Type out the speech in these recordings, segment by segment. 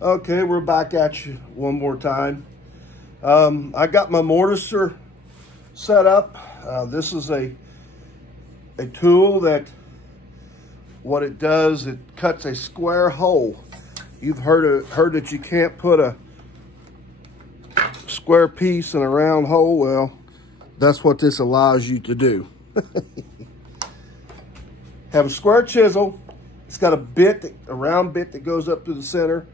Okay, we're back at you one more time. I got my mortiser set up. This is a tool that what it does, it cuts a square hole. You've heard that you can't put a square piece in a round hole. Well, that's what this allows you to do. Have a square chisel. It's got a round bit that goes up to the center.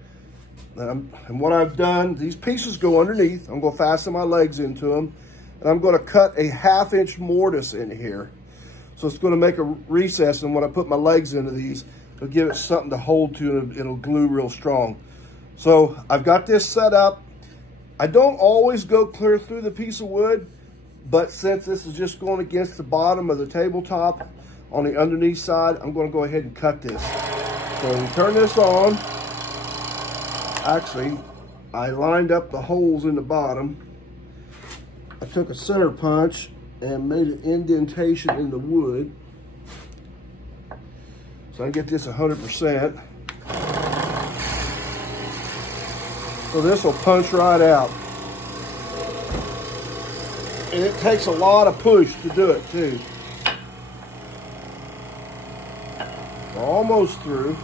And what I've done, these pieces go underneath. I'm going to fasten my legs into them. And I'm going to cut a 1/2 inch mortise in here. So it's going to make a recess. And when I put my legs into these, it'll give it something to hold to, and it'll glue real strong. So I've got this set up. I don't always go clear through the piece of wood, but since this is just going against the bottom of the tabletop on the underneath side, I'm going to go ahead and cut this. So we turn this on. Actually, I lined up the holes in the bottom. I took a center punch and made an indentation in the wood so I can get this 100%. So this will punch right out. And it takes a lot of push to do it too. We're almost through.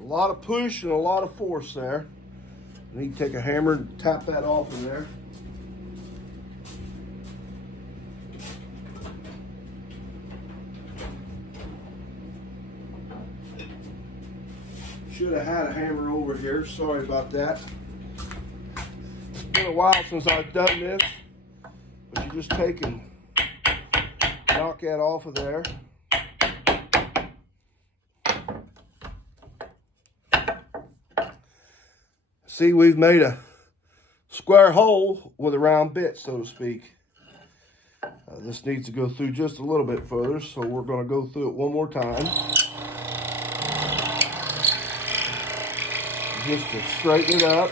A lot of push and a lot of force there. I need to take a hammer and tap that off in there. Should have had a hammer over here. Sorry about that. It's been a while since I've done this, but you just take and knock that off of there. See, we've made a square hole with a round bit, so to speak. This needs to go through just a little bit further, so we're going to go through it one more time. Just to straighten it up.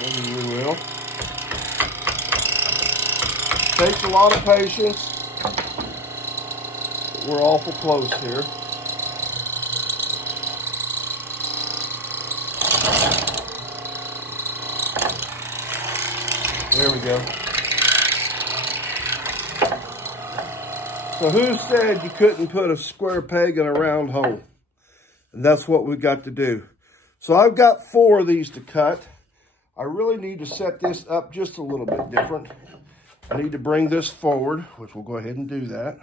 Maybe we will. Takes a lot of patience. We're awful close here. There we go. So who said you couldn't put a square peg in a round hole? And that's what we got to do. So I've got 4 of these to cut. I really need to set this up just a little bit different. I need to bring this forward, which we'll go ahead and do that,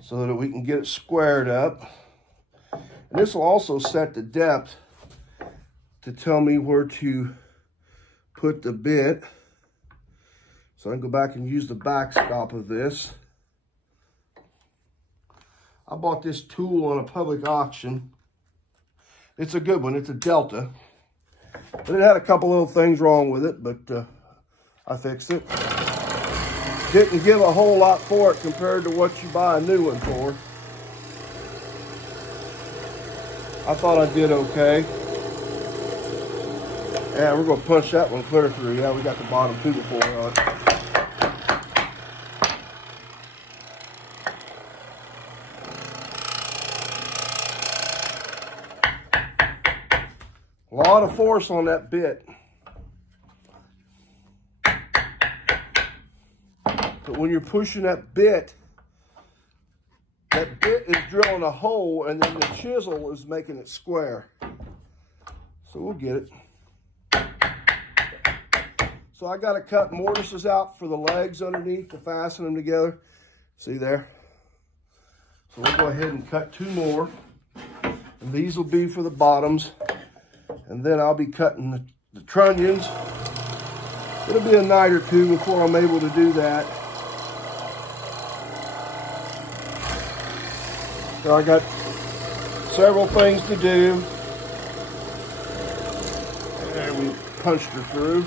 so that we can get it squared up. And this will also set the depth to tell me where to put the bit. So I can go back and use the backstop of this. I bought this tool on a public auction. It's a good one. It's a Delta. But it had a couple little things wrong with it, but I fixed it. Didn't give a whole lot for it compared to what you buy a new one for. I thought I did okay. Yeah, we're going to punch that one clear through. Yeah, we got the bottom 2 before on it. A lot of force on that bit. But when you're pushing that bit is drilling a hole, and then the chisel is making it square. So we'll get it. So I got to cut mortises out for the legs underneath to fasten them together. See there? So we'll go ahead and cut 2 more. And these will be for the bottoms. And then I'll be cutting the trunnions. It'll be a night or 2 before I'm able to do that. So I got several things to do. And we punched her through.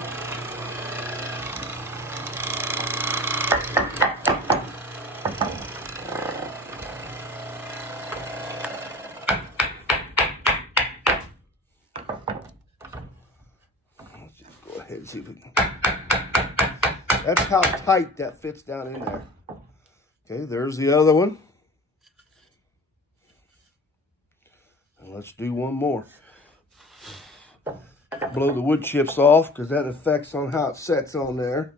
Let's just go ahead and see if we can. That's how tight that fits down in there. Okay, there's the other one. And let's do one more. Blow the wood chips off because that affects on how it sets on there.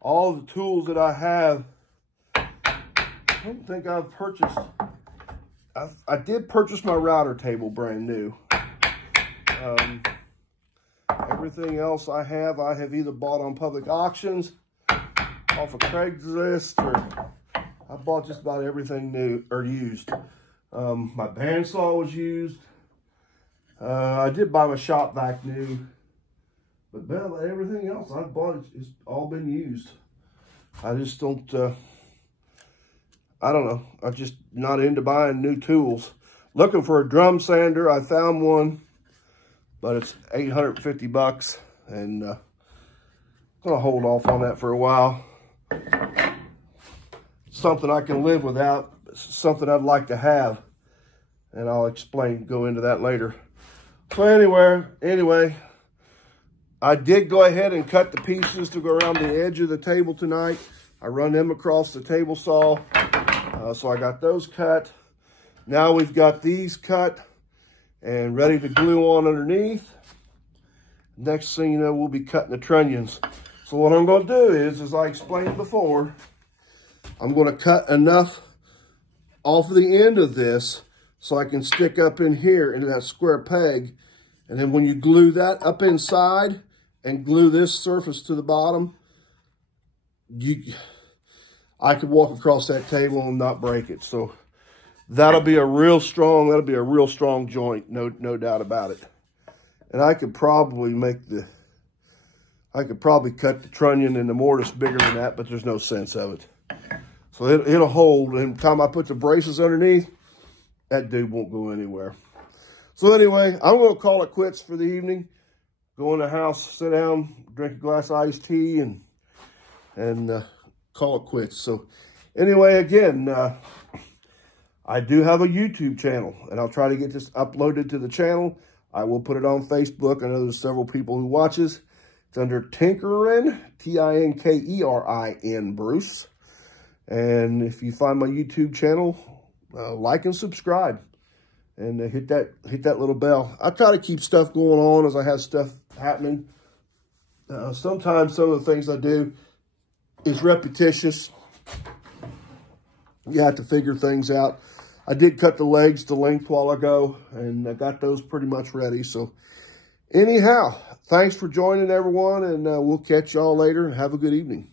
All the tools that I have, I don't think I've purchased. I did purchase my router table brand new. Everything else I have either bought on public auctions, off of Craigslist, or I bought just about everything new or used. My bandsaw was used. I did buy my shop vac new, but everything else I've bought it's all been used. I just don't. I don't know. I'm just not into buying new tools. Looking for a drum sander. I found one, but it's $850, and I'm gonna hold off on that for a while. Something I can live without. Something I'd like to have, and I'll go into that later. So anyway, I did go ahead and cut the pieces to go around the edge of the table tonight. I run them across the table saw. So I got those cut. Now we've got these cut and ready to glue on underneath. Next thing you know, we'll be cutting the trunnions. So what I'm going to do is, as I explained before, I'm going to cut enough off the end of this so I can stick up in here into that square peg. And then when you glue that up inside and glue this surface to the bottom, I could walk across that table and not break it. So that'll be a real strong joint, no doubt about it. And I could probably cut the trunnion and the mortise bigger than that, but there's no sense of it. So it'll hold. And by the time I put the braces underneath, that dude won't go anywhere. So anyway, I'm going to call it quits for the evening. Go in the house, sit down, drink a glass of iced tea, and call it quits. So anyway, again, I do have a YouTube channel, and I'll try to get this uploaded to the channel. I will put it on Facebook. I know there's several people who watches. It's under Tinkerin, Tinkerin Bruce. And if you find my YouTube channel, like and subscribe, and hit that little bell. I try to keep stuff going on as I have stuff happening. Sometimes some of the things I do is repetitious. You have to figure things out. I did cut the legs to length a while ago, and I got those pretty much ready. So anyhow, thanks for joining, everyone, and we'll catch y'all later. Have a good evening.